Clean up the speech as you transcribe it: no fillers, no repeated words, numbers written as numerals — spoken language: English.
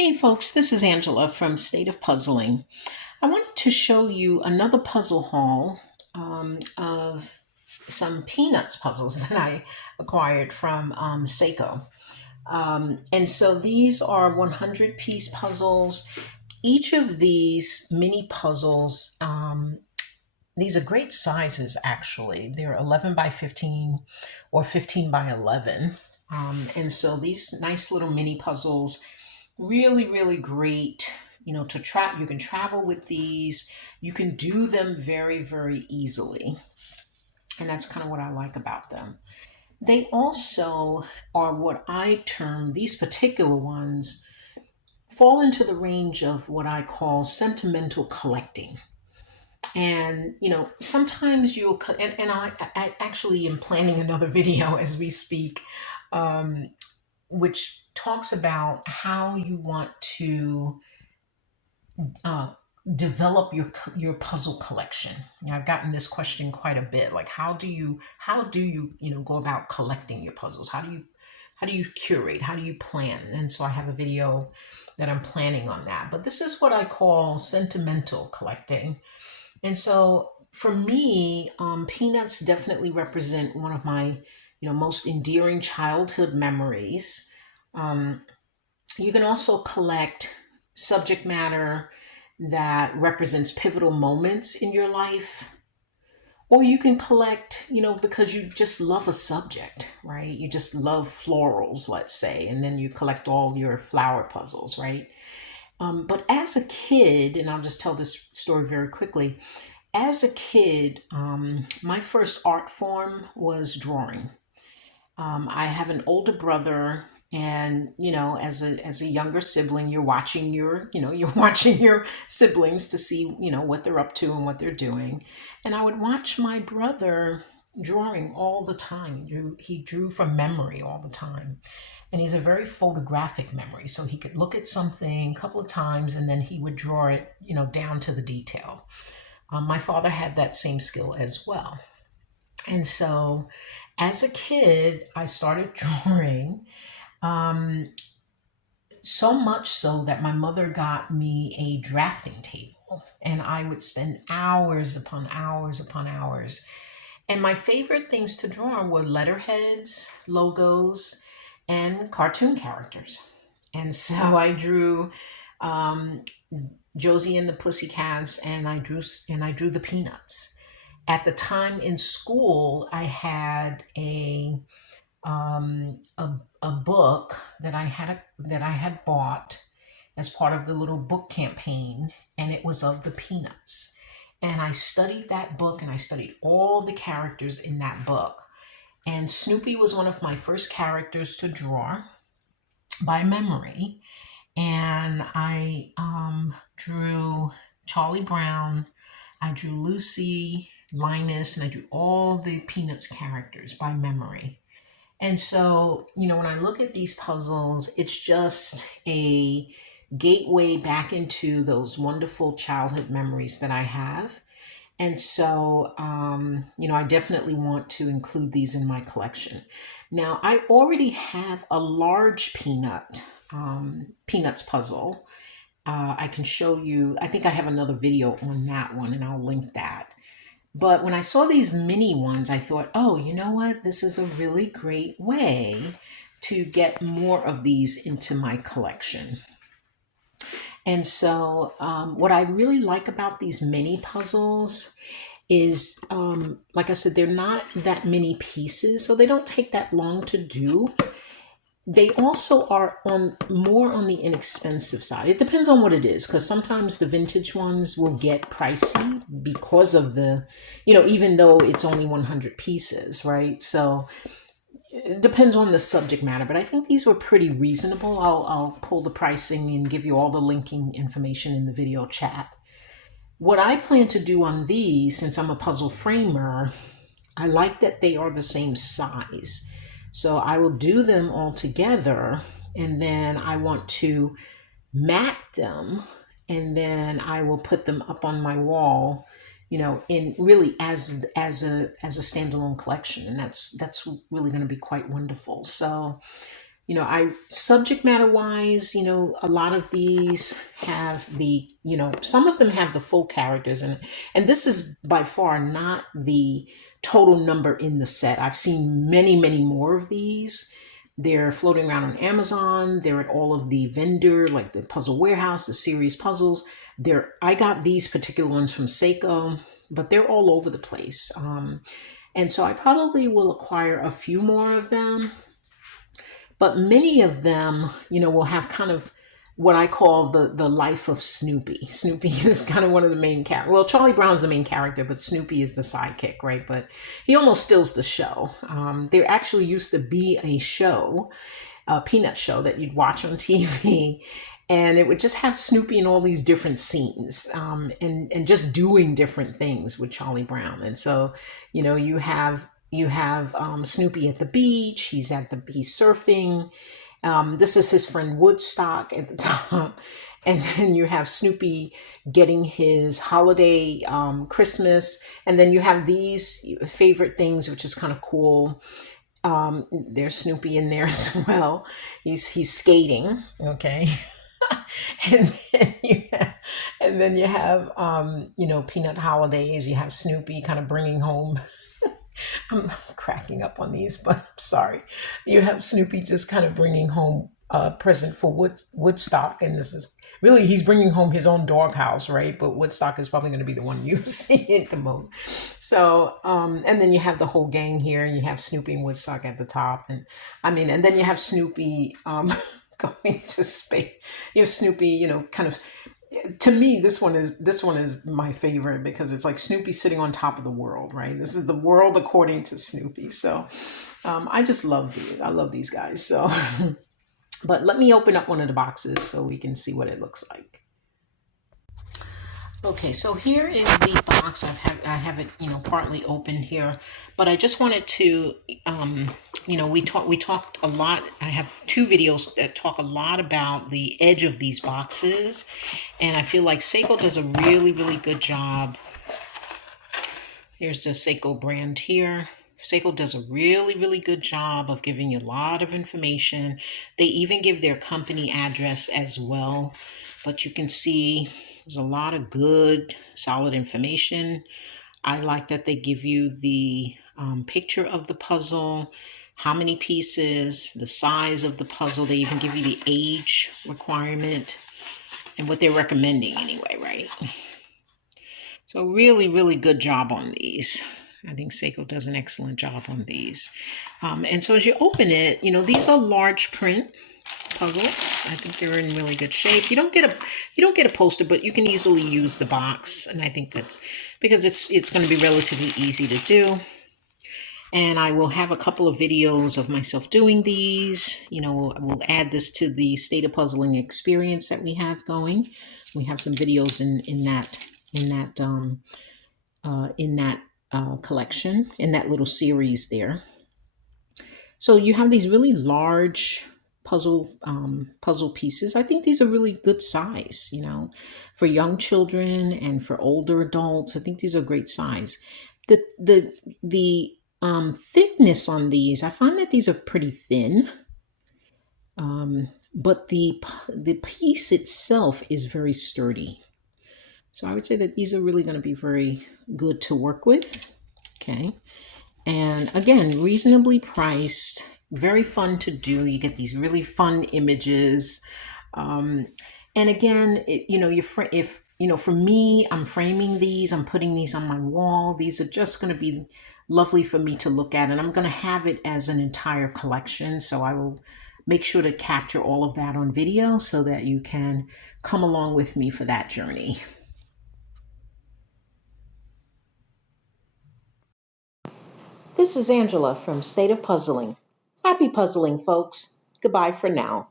Hey folks, this is Angela from State of Puzzling. I wanted to show you another puzzle haul of some Peanuts puzzles that I acquired from Ceaco. And so these are 100-piece puzzles. Each of these mini puzzles, these are great sizes actually. They're 11 by 15 or 15 by 11. And so these nice little mini puzzles really, really great, to trap. You can travel with these. You can do them very, very easily. And that's kind of what I like about them. They also are what I term, these particular ones fall into the range of what I call sentimental collecting. And, sometimes and I actually am planning another video as we speak, which talks about how you want to uh, develop your puzzle collection. I've gotten this question quite a bit. Like, how do you go about collecting your puzzles? How do you curate? How do you plan? And so I have a video that I'm planning on that. But this is what I call sentimental collecting. And so for me, peanuts definitely represent one of my most endearing childhood memories. Um, you can also collect subject matter that represents pivotal moments in your life. Or you can collect, because you just love a subject, right? You just love florals, let's say, and then you collect all your flower puzzles, right? But as a kid, and I'll just tell this story very quickly. As a kid, my first art form was drawing. I have an older brother, and as a younger sibling, you're watching you're watching your siblings to see what they're up to and what they're doing. And I would watch my brother drawing all the time. He drew from memory all the time, and he's a very photographic memory. So he could look at something a couple of times, and then he would draw it down to the detail. My father had that same skill as well. And so as a kid, I started drawing, um, so much so that my mother got me a drafting table, and I would spend hours upon hours upon hours. And my favorite things to draw were letterheads, logos, and cartoon characters. And so I drew um, Josie and the Pussycats, and I drew the Peanuts. At the time in school, I had a book that I had bought as part of the little book campaign, and it was of the Peanuts. And I studied that book, and I studied all the characters in that book. And Snoopy was one of my first characters to draw by memory. And I drew Charlie Brown, I drew Lucy, Linus, and I drew all the Peanuts characters by memory. And so, when I look at these puzzles, it's just a gateway back into those wonderful childhood memories that I have. And so, I definitely want to include these in my collection. Now, I already have a large Peanuts puzzle. I can show you, I think I have another video on that one, and I'll link that. But when I saw these mini ones, I thought, oh, you know what? This is a really great way to get more of these into my collection. And so, what I really like about these mini puzzles is, like I said, they're not that many pieces, so they don't take that long to do. They also are more on the inexpensive side. It depends on what it is, because sometimes the vintage ones will get pricey because of even though it's only 100 pieces, right? So it depends on the subject matter, but I think these were pretty reasonable. I'll pull the pricing and give you all the linking information in the video chat. What I plan to do on these, since I'm a puzzle framer, I like that they are the same size. So I will do them all together, and then I want to mat them, and then I will put them up on my wall, in really as a standalone collection, and that's really going to be quite wonderful. So, I subject matter wise, a lot of these have some of them have the full characters, and this is by far not the total number in the set. I've seen many, many more of these. They're floating around on Amazon. They're at all of the vendor, like the Puzzle Warehouse, the series puzzles. I got these particular ones from Seaco, but they're all over the place. And so I probably will acquire a few more of them, but many of them, will have kind of what I call the life of Snoopy. Snoopy is kind of one of the main characters. Well, Charlie Brown's the main character, but Snoopy is the sidekick, right? But he almost steals the show. There actually used to be a show, a peanut show that you'd watch on TV, and it would just have Snoopy in all these different scenes, and just doing different things with Charlie Brown. And so, you have Snoopy at the beach. He's surfing. This is his friend Woodstock at the top. And then you have Snoopy getting his holiday Christmas. And then you have these favorite things, which is kind of cool. There's Snoopy in there as well. He's skating, okay. and then you have, Peanut Holidays. You have Snoopy kind of bringing home. I'm cracking up on these, but I'm sorry. You have Snoopy just kind of bringing home a present for Woodstock, and this is really, he's bringing home his own doghouse, right? But Woodstock is probably going to be the one using it the most. So, and then you have the whole gang here, and you have Snoopy and Woodstock at the top, and then you have Snoopy going to space. You have Snoopy, kind of. To me, this one is my favorite because it's like Snoopy sitting on top of the world, right? This is the world according to Snoopy. So I just love these. I love these guys. So, but let me open up one of the boxes so we can see what it looks like. Okay, so here is the box. I have it, partly open here, but I just wanted to, we talked a lot. I have two videos that talk a lot about the edge of these boxes, and I feel like Ceaco does a really, really good job. Here's the Ceaco brand here. Ceaco does a really, really good job of giving you a lot of information. They even give their company address as well, but you can see there's a lot of good, solid information. I like that they give you the picture of the puzzle, how many pieces, the size of the puzzle. They even give you the age requirement and what they're recommending anyway, right? So really, really good job on these. I think Ceaco does an excellent job on these. And so as you open it, these are large print puzzles. I think they're in really good shape. You don't get a poster, but you can easily use the box, and I think that's because it's going to be relatively easy to do. And I will have a couple of videos of myself doing these. We'll add this to the State of Puzzling experience that we have going. We have some videos in that collection, in that little series there. So you have these really large puzzle pieces. I think these are really good size, for young children and for older adults. I think these are great size. The thickness on these, I find that these are pretty thin, but the piece itself is very sturdy. So I would say that these are really going to be very good to work with. Okay. And again, reasonably priced, very fun to do. You get these really fun images. And again, for me, I'm framing these, I'm putting these on my wall. These are just going to be lovely for me to look at. And I'm going to have it as an entire collection. So I will make sure to capture all of that on video so that you can come along with me for that journey. This is Angela from State of Puzzling. Happy puzzling, folks. Goodbye for now.